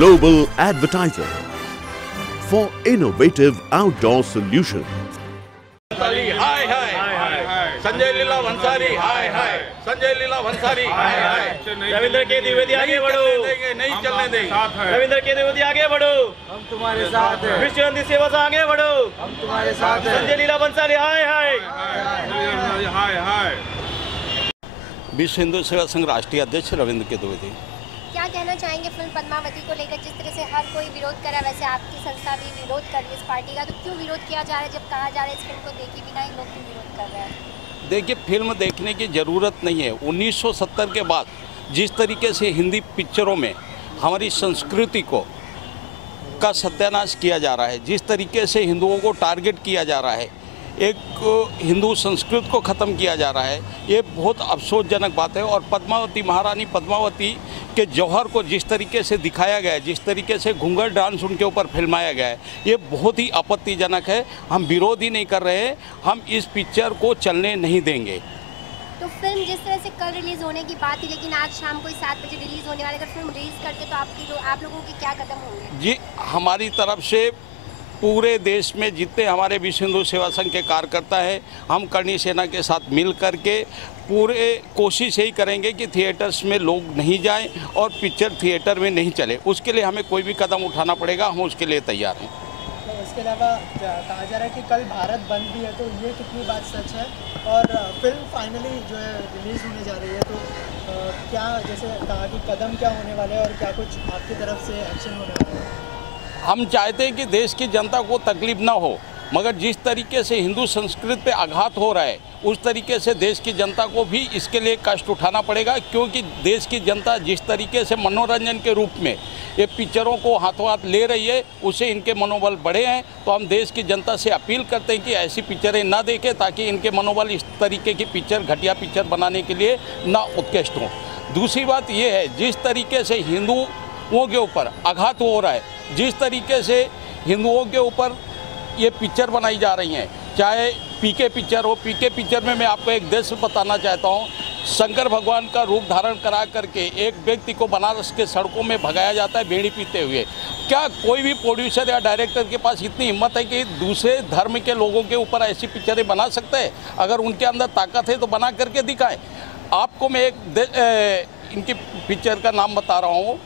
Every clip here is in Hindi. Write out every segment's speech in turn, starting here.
global advertiser for innovative outdoor solutions. हाय हाय संजय लीला भंसाली हाय हाय संजय लीला भंसाली हाय हाय रविंद्र के द्विवेदी आगे बढ़ो, नहीं चलने देंगे। रविंद्र के द्विवेदी आगे बढ़ो, हम तुम्हारे साथ हैं। विश्व हिंदी सेवा से आगे बढ़ो, हम तुम्हारे साथ हैं। संजय लीला भंसाली हाय हाय हाय हाय। विश्व हिंदू सेवा संघ राष्ट्रीय अध्यक्ष रविंद्र के द्विवेदी। क्या कहना चाहेंगे फिल्म पद्मावती को लेकर? जिस तरह से हर कोई विरोध कर रहा है, वैसे आपकी संस्था भी विरोध कर रही है इस पार्टी का, तो क्यों विरोध किया जा रहा है? जब कहा जा रहा है इस फिल्म को देखे बिना ही लोग क्यों विरोध कर रहे हैं? देखिए, फिल्म देखने की ज़रूरत नहीं है। 1970 के बाद जिस तरीके से हिंदी पिक्चरों में हमारी संस्कृति का सत्यानाश किया जा रहा है, जिस तरीके से हिंदुओं को टारगेट किया जा रहा है, एक हिंदू संस्कृति को ख़त्म किया जा रहा है, ये बहुत अफसोसजनक बात है। और पद्मावती, महारानी पद्मावती के जौहर को जिस तरीके से दिखाया गया है, जिस तरीके से घूंघट डांस उनके ऊपर फिल्माया गया है, ये बहुत ही आपत्तिजनक है। हम विरोध ही नहीं कर रहे हैं, हम इस पिक्चर को चलने नहीं देंगे। तो फिल्म जिस तरह से कल रिलीज होने की बात थी, लेकिन आज शाम को 7 बजे रिलीज होने वाले, अगर फिल्म रिलीज करते तो आप लोगों के क्या कदम होंगे? जी, हमारी तरफ से पूरे देश में जितने हमारे विश्व हिंदू सेवा संघ के कार्यकर्ता हैं, हम करणी सेना के साथ मिल कर के पूरे कोशिश यही करेंगे कि थिएटर्स में लोग नहीं जाएं और पिक्चर थिएटर में नहीं चले। उसके लिए हमें कोई भी कदम उठाना पड़ेगा, हम उसके लिए तैयार हैं। तो इसके अलावा कहा जा रहा है कि कल भारत बंद भी है, तो ये कितनी बात सच है? और फिल्म फाइनली जो है रिलीज़ होने जा रही है, तो क्या जैसे कहा कि कदम क्या होने वाले हैं और क्या कुछ आपकी तरफ से एक्शन होने वाला है? हम चाहते हैं कि देश की जनता को तकलीफ ना हो, मगर जिस तरीके से हिंदू संस्कृति पे आघात हो रहा है, उस तरीके से देश की जनता को भी इसके लिए कष्ट उठाना पड़ेगा। क्योंकि देश की जनता जिस तरीके से मनोरंजन के रूप में ये पिक्चरों को हाथों हाथ ले रही है, उससे इनके मनोबल बढ़े हैं। तो हम देश की जनता से अपील करते हैं कि ऐसी पिक्चरें ना देखें, ताकि इनके मनोबल इस तरीके की पिक्चर, घटिया पिक्चर बनाने के लिए ना उत्कृष्ट हों। दूसरी बात ये है, जिस तरीके से हिंदुओं के ऊपर आघात हो रहा है, जिस तरीके से हिंदुओं के ऊपर ये पिक्चर बनाई जा रही हैं, चाहे पीके पिक्चर हो, पीके पिक्चर में मैं आपको एक दृश्य बताना चाहता हूँ। शंकर भगवान का रूप धारण करा करके एक व्यक्ति को बनारस के सड़कों में भगाया जाता है बीड़ी पीते हुए। क्या कोई भी प्रोड्यूसर या डायरेक्टर के पास इतनी हिम्मत है कि दूसरे धर्म के लोगों के ऊपर ऐसी पिक्चरें बना सकते हैं? अगर उनके अंदर ताकत है तो बना करके दिखाएं। आपको मैं एक इनकी पिक्चर का नाम बता रहा हूँ,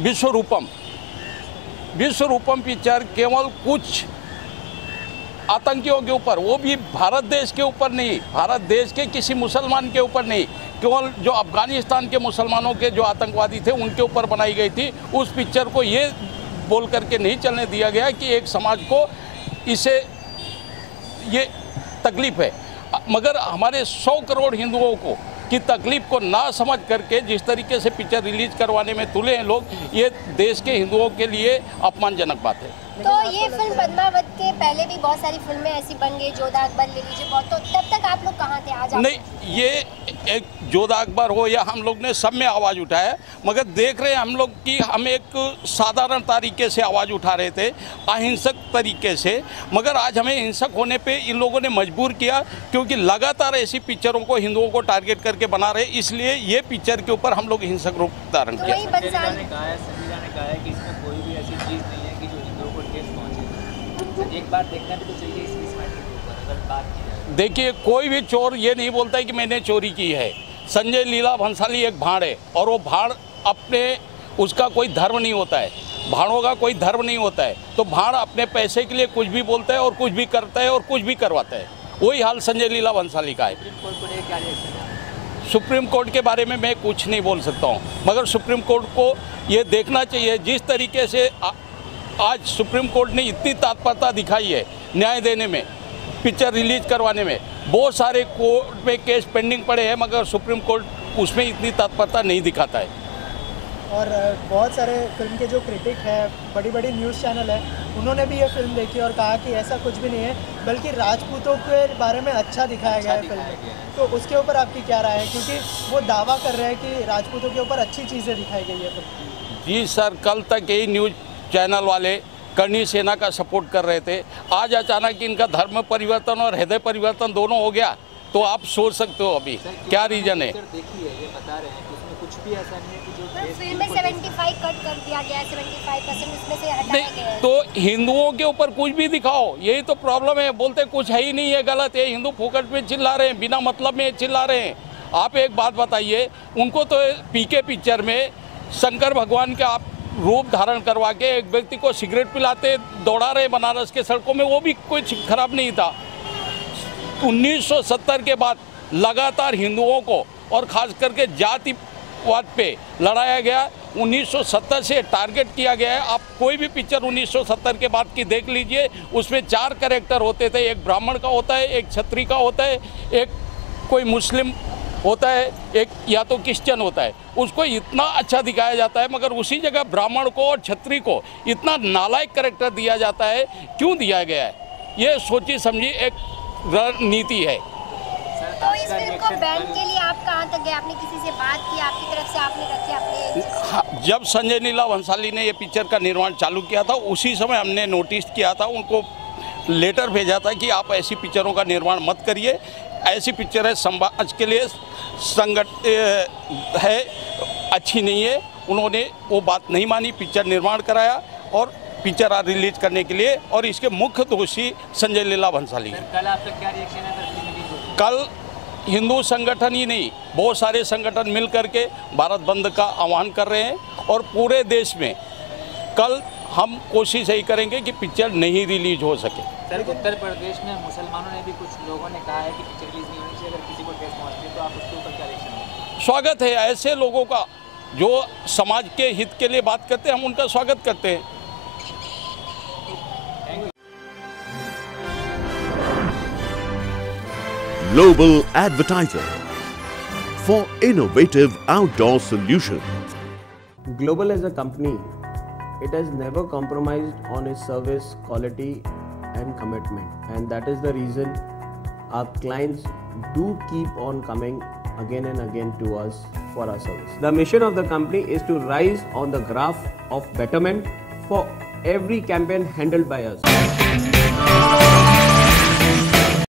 विश्वरूपम। विश्वरूपम पिक्चर केवल कुछ आतंकियों के ऊपर, वो भी भारत देश के ऊपर नहीं, भारत देश के किसी मुसलमान के ऊपर नहीं, केवल जो अफगानिस्तान के मुसलमानों के जो आतंकवादी थे उनके ऊपर बनाई गई थी। उस पिक्चर को ये बोल करके नहीं चलने दिया गया कि एक समाज को इसे ये तकलीफ है। मगर हमारे 100 करोड़ हिंदुओं को की तकलीफ को ना समझ करके जिस तरीके से पिक्चर रिलीज करवाने में तुले हैं लोग, ये देश के हिंदुओं के लिए अपमानजनक बात है। तो ये फिल्म पद्मावत के पहले भी बहुत सारी फिल्में ऐसी बन गई, जोधा अकबर ले लीजिए, बहुत, तो तब तक आप लोग कहाँ थे? आज नहीं, ये एक जोधा अकबर हो या हम लोग ने सब में आवाज़ उठाया, मगर देख रहे हैं हम लोग कि हम एक साधारण तरीके से आवाज़ उठा रहे थे, अहिंसक तरीके से, मगर आज हमें हिंसक होने पे इन लोगों ने मजबूर किया, क्योंकि लगातार ऐसी पिक्चरों को हिंदुओं को टारगेट करके बना रहे, इसलिए ये पिक्चर के ऊपर हम लोग हिंसक रूप धारण किया। संजय ने कहा है कि इसमें कोई भी ऐसी चीज़ नहीं है कि जो हिंदुओं को ठेस पहुँचे। एक बार देखना भी तो चाहिए इस मैटर के ऊपर, अगर बात की जाए। देखिए, कोई भी चोर ये नहीं बोलता है कि मैंने चोरी की है। संजय लीला भंसाली एक भाड़ है, और वो भाड़ अपने, उसका कोई धर्म नहीं होता है, भाड़ों का कोई धर्म नहीं होता है। तो भाड़ अपने पैसे के लिए कुछ भी बोलता है और कुछ भी करता है और कुछ भी करवाता है। वही हाल संजय लीला भंसाली का है। सुप्रीम कोर्ट के बारे में मैं कुछ नहीं बोल सकता हूँ, मगर सुप्रीम कोर्ट को ये देखना चाहिए, जिस तरीके से आज सुप्रीम कोर्ट ने इतनी तत्परता दिखाई है न्याय देने में, पिक्चर रिलीज करवाने में। बहुत सारे कोर्ट में केस पेंडिंग पड़े हैं, मगर सुप्रीम कोर्ट उसमें इतनी तत्परता नहीं दिखाता है। और बहुत सारे फिल्म के जो क्रिटिक है, बड़ी बड़ी न्यूज़ चैनल है, उन्होंने भी ये फिल्म देखी और कहा कि ऐसा कुछ भी नहीं है, बल्कि राजपूतों के बारे में अच्छा दिखाया गया है फिल्म में। तो उसके ऊपर आपकी क्या राय है? क्योंकि वो दावा कर रहे हैं कि राजपूतों के ऊपर अच्छी चीज़ें दिखाई गई है फिल्म। जी सर, कल तक यही न्यूज़ चैनल वाले करणी सेना का सपोर्ट कर रहे थे, आज अचानक इनका धर्म परिवर्तन और हृदय परिवर्तन दोनों हो गया। तो आप सोच सकते हो अभी क्या रीजन है। देखिए ये बता रहे हैं कि उसमें कुछ भी ऐसा नहीं है कि जो फिल्म में 75 कट कर दिया गया है, 75% उसमें से हटाया गया है। तो हिंदुओं के ऊपर कुछ भी दिखाओ, यही तो प्रॉब्लम है। बोलते कुछ है ही नहीं है, गलत है, हिंदू फोकट में चिल्ला रहे हैं, बिना मतलब में चिल्ला रहे हैं। आप एक बात बताइए, उनको तो पीके पिक्चर में शंकर भगवान का आप रूप धारण करवा के एक व्यक्ति को सिगरेट पिलाते दौड़ा रहे बनारस के सड़कों में, वो भी कुछ खराब नहीं था। 1970 के बाद लगातार हिंदुओं को और खास करके जातिवाद पे लड़ाया गया। 1970 से टारगेट किया गया है। आप कोई भी पिक्चर 1970 के बाद की देख लीजिए, उसमें 4 कैरेक्टर होते थे, एक ब्राह्मण का होता है, एक क्षत्रिय का होता है, एक कोई मुस्लिम होता है, एक या तो क्रिश्चियन होता है। उसको इतना अच्छा दिखाया जाता है, मगर उसी जगह ब्राह्मण को और क्षत्रिय को इतना नालायक कैरेक्टर दिया जाता है। क्यों दिया गया है? ये सोची समझी एक रणनीति है। तो इस फिल्म को बैन के लिए आप कहाँ तक गए? आपने किसी से बात की? आपकी तरफ से आपने रखे अपने? हाँ, जब संजय लीला भंसाली ने ये पिक्चर का निर्माण चालू किया था, उसी समय हमने नोटिस किया था, उनको लेटर भेजा था कि आप ऐसी पिक्चरों का निर्माण मत करिए। ऐसी पिक्चरें समाज के लिए संगत है, अच्छी नहीं है। उन्होंने वो बात नहीं मानी, पिक्चर निर्माण कराया और पिक्चर रिलीज करने के लिए, और इसके मुख्य दोषी संजय लीला भंसाली हैं। कल आपका क्या रिएक्शन है? कल हिंदू संगठन ही नहीं, बहुत सारे संगठन मिल करके भारत बंद का आह्वान कर रहे हैं, और पूरे देश में कल हम कोशिश यही करेंगे कि पिक्चर नहीं रिलीज हो सके। सर, उत्तर प्रदेश में मुसलमानों ने भी, कुछ लोगों ने कहा है कि पिक्चर रिलीज नहीं होनी चाहिए, अगर किसी को ठेस पहुंचती है तो आप उसके ऊपर क्या रिएक्शन देंगे? स्वागत है ऐसे लोगों का जो समाज के हित के लिए बात करते हैं, हम उनका स्वागत करते हैं। Global Advertiser for innovative outdoor solutions. Global as a company, it has never compromised on its service quality and commitment, and that is the reason our clients do keep on coming again and again to us for our service. The mission of the company is to rise on the graph of betterment for every campaign handled by us.